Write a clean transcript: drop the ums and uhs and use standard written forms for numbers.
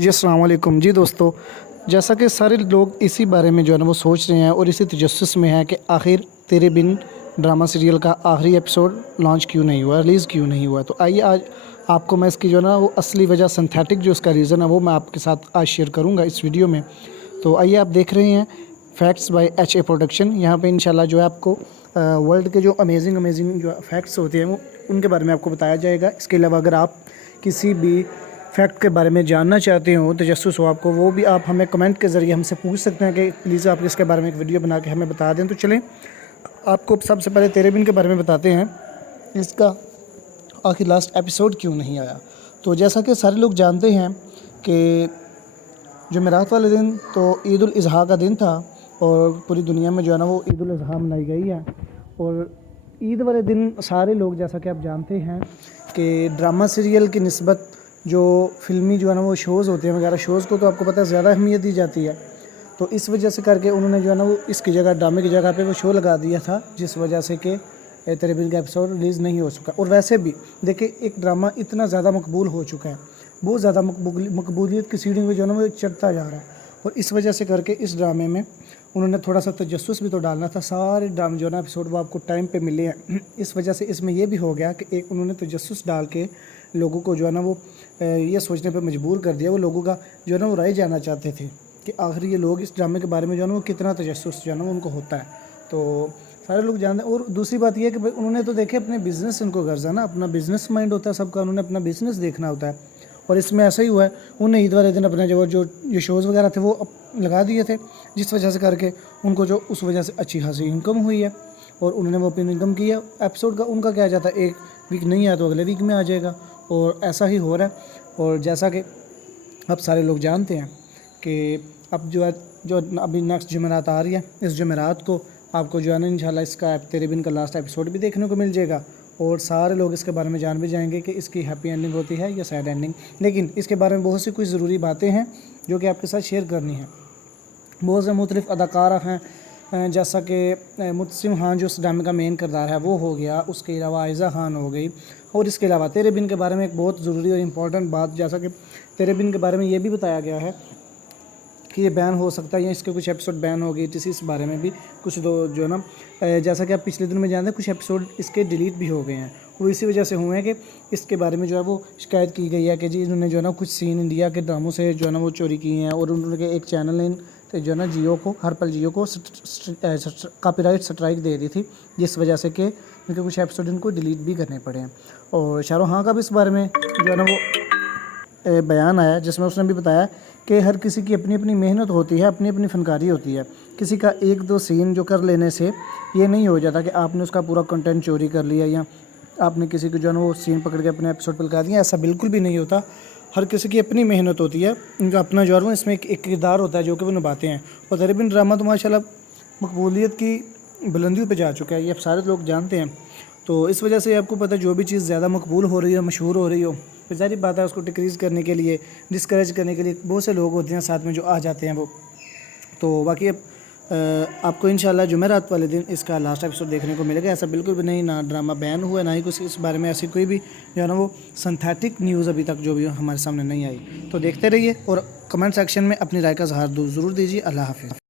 जी अस्सलाम वालेकुम। जी दोस्तों, जैसा कि सारे लोग इसी बारे में जो है ना वो सोच रहे हैं और इसी तजस्सुस में है कि आखिर तेरे बिन ड्रामा सीरियल का आखिरी एपिसोड लॉन्च क्यों नहीं हुआ, रिलीज़ क्यों नहीं हुआ। तो आइए आज आपको मैं इसकी जो है ना वो असली वजह, सिंथेटिक जो इसका रीज़न है वो मैं आपके साथ आज शेयर करूँगा इस वीडियो में। तो आइए आप देख रहे हैं फैक्ट्स बाय HA प्रोडक्शन। यहाँ पे इंशाल्लाह जो है आपको वर्ल्ड के जो अमेजिंग जो फैक्ट्स होते हैं वो उनके बारे में आपको बताया जाएगा। इसके अलावा अगर आप किसी भी फैक्ट के बारे में जानना चाहते हो, तजस्सुस हो आपको, वो भी आप हमें कमेंट के ज़रिए हमसे पूछ सकते हैं कि प्लीज़ आप इसके बारे में एक वीडियो बना के हमें बता दें। तो चलें आपको सबसे पहले तेरे बिन के बारे में बताते हैं, इसका आखिर लास्ट एपिसोड क्यों नहीं आया। तो जैसा कि सारे लोग जानते हैं कि जुमेरात वाले दिन तो ईद उल अज़हा का दिन था और पूरी दुनिया में जो है ना वो ईद उल अज़हा मनाई गई है। और ईद वाले दिन सारे लोग, जैसा कि आप जानते हैं कि ड्रामा सीरियल की निस्बत जो फ़िल्मी जो है ना वो शोज़ होते हैं वगैरह, शोज़ को तो आपको पता है ज़्यादा अहमियत दी जाती है। तो इस वजह से करके उन्होंने जो है ना वो इसकी जगह, ड्रामे की जगह पे वो शो लगा दिया था, जिस वजह से कि तेरे बिन का एपिसोड रिलीज़ नहीं हो सका। और वैसे भी देखिए एक ड्रामा इतना ज़्यादा मकबूल हो चुका है, बहुत ज़्यादा मकबूलियत की सीढ़ी में जो है ना वो चढ़ता जा रहा है। और इस वजह से करके इस ड्रामे में उन्होंने थोड़ा सा तजस्सुस भी तो डालना था। सारे ड्रामे जो है ना एपिसोड वो आपको टाइम पे मिले हैं। इस वजह से इसमें यह भी हो गया कि एक उन्होंने तजस्सुस डाल के लोगों को जो है ना वो ये सोचने पे मजबूर कर दिया, वो लोगों का जो है ना वो राय जानना चाहते थे कि आखिर ये लोग इस ड्रामे के बारे में जो है ना वो कितना तजस्सुस जो है ना उनको होता है। तो सारे लोग जानते हैं। और दूसरी बात यह है कि भाई उन्होंने तो देखे अपने बिज़नेस, उनको गर्ज है ना, अपना बिज़नेस माइंड होता है सबका, उन्होंने अपना बिज़नेस देखना होता है। और इसमें ऐसा ही हुआ है, उन्होंने ईद वाले दिन अपने जो शोज़ वगैरह थे वो लगा दिए थे, जिस वजह से करके उनको जो उस वजह से अच्छी खासी इनकम हुई है और उन्होंने वो अपनी इनकम की है। एपिसोड का उनका क्या जाता है, एक वीक नहीं आया तो अगले वीक में आ जाएगा, और ऐसा ही हो रहा है। और जैसा कि अब सारे लोग जानते हैं कि अब जो अभी नेक्स्ट जुमेरात आ रही है, इस जुमेरात को आपको जो है ना इंशाल्लाह इसका तेरे बिन का लास्ट एपिसोड भी देखने को मिल जाएगा और सारे लोग इसके बारे में जान भी जाएंगे कि इसकी हैप्पी एंडिंग होती है या सैड एंडिंग। लेकिन इसके बारे में बहुत सी कुछ ज़रूरी बातें हैं जो कि आपके साथ शेयर करनी है। बहुत से मुख्तलिफ़ अदाकार हैं, जैसा कि मुतसिम खान जो इस ड्रामे का मेन किरदार है वो हो गया, उसके अलावा आयज़ा खान हो गई। और इसके अलावा तेरे बिन के बारे में एक बहुत ज़रूरी और इम्पॉर्टेंट बात, जैसा कि तेरे बिन के बारे में ये भी बताया गया है कि ये बैन हो सकता है या इसके कुछ एपिसोड बैन हो गई। इस बारे में भी कुछ जो है ना, जैसा कि आप पिछले दिन में जानते हैं कुछ एपिसोड इसके डिलीट भी हो गए हैं। वो इसी वजह से हुए हैं कि इसके बारे में जो है वो शिकायत की गई है कि जी इन्होंने जो है ना कुछ सीन इंडिया के ड्रामों से जो है ना वो चोरी किए हैं। और उन्होंने एक चैनल ने तो जो है ना जियो को, हर पल जियो को कॉपीराइट स्ट्राइक दे दी थी, जिस वजह से कि इनके कुछ एपिसोड इनको डिलीट भी करने पड़े हैं। और शाहरुख खान का भी इस बारे में जो है ना वो बयान आया, जिसमें उसने भी बताया कि हर किसी की अपनी अपनी मेहनत होती है, अपनी अपनी फनकारी होती है। किसी का एक दो सीन जो कर लेने से ये नहीं हो जाता कि आपने उसका पूरा कंटेंट चोरी कर लिया या आपने किसी को जो है ना वो सीन पकड़ के अपने एपिसोड पर लगा दिया। ऐसा बिल्कुल भी नहीं होता। हर किसी की अपनी मेहनत होती है, इनका अपना जो है वो इसमें एक किरदार होता है जो कि वो निभाते हैं। और तेरे बिन ड्रामा तो माशाल्लाह मकबूलियत की बुलंदियों पे जा चुका है, ये अब सारे लोग जानते हैं। तो इस वजह से आपको पता है जो भी चीज़ ज़्यादा मकबूल हो रही है, मशहूर हो रही हो, फिर सारी बात है उसको डिक्रीज़ करने के लिए, डिस्करेज करने के लिए बहुत से लोग होते हैं साथ में जो आ जाते हैं वो। तो बाकी अब आपको इंशाल्लाह जुमेरात वाले दिन इसका लास्ट एपिसोड देखने को मिलेगा। ऐसा बिल्कुल भी नहीं, ना ड्रामा बैन हुआ, ना ही कुछ इस बारे में ऐसी कोई भी जो है ना वो सिंथेटिक न्यूज़ अभी तक जो भी हमारे सामने नहीं आई। तो देखते रहिए और कमेंट सेक्शन में अपनी राय का इज़हार ज़रूर दीजिए। अल्लाह हाफ़िज़।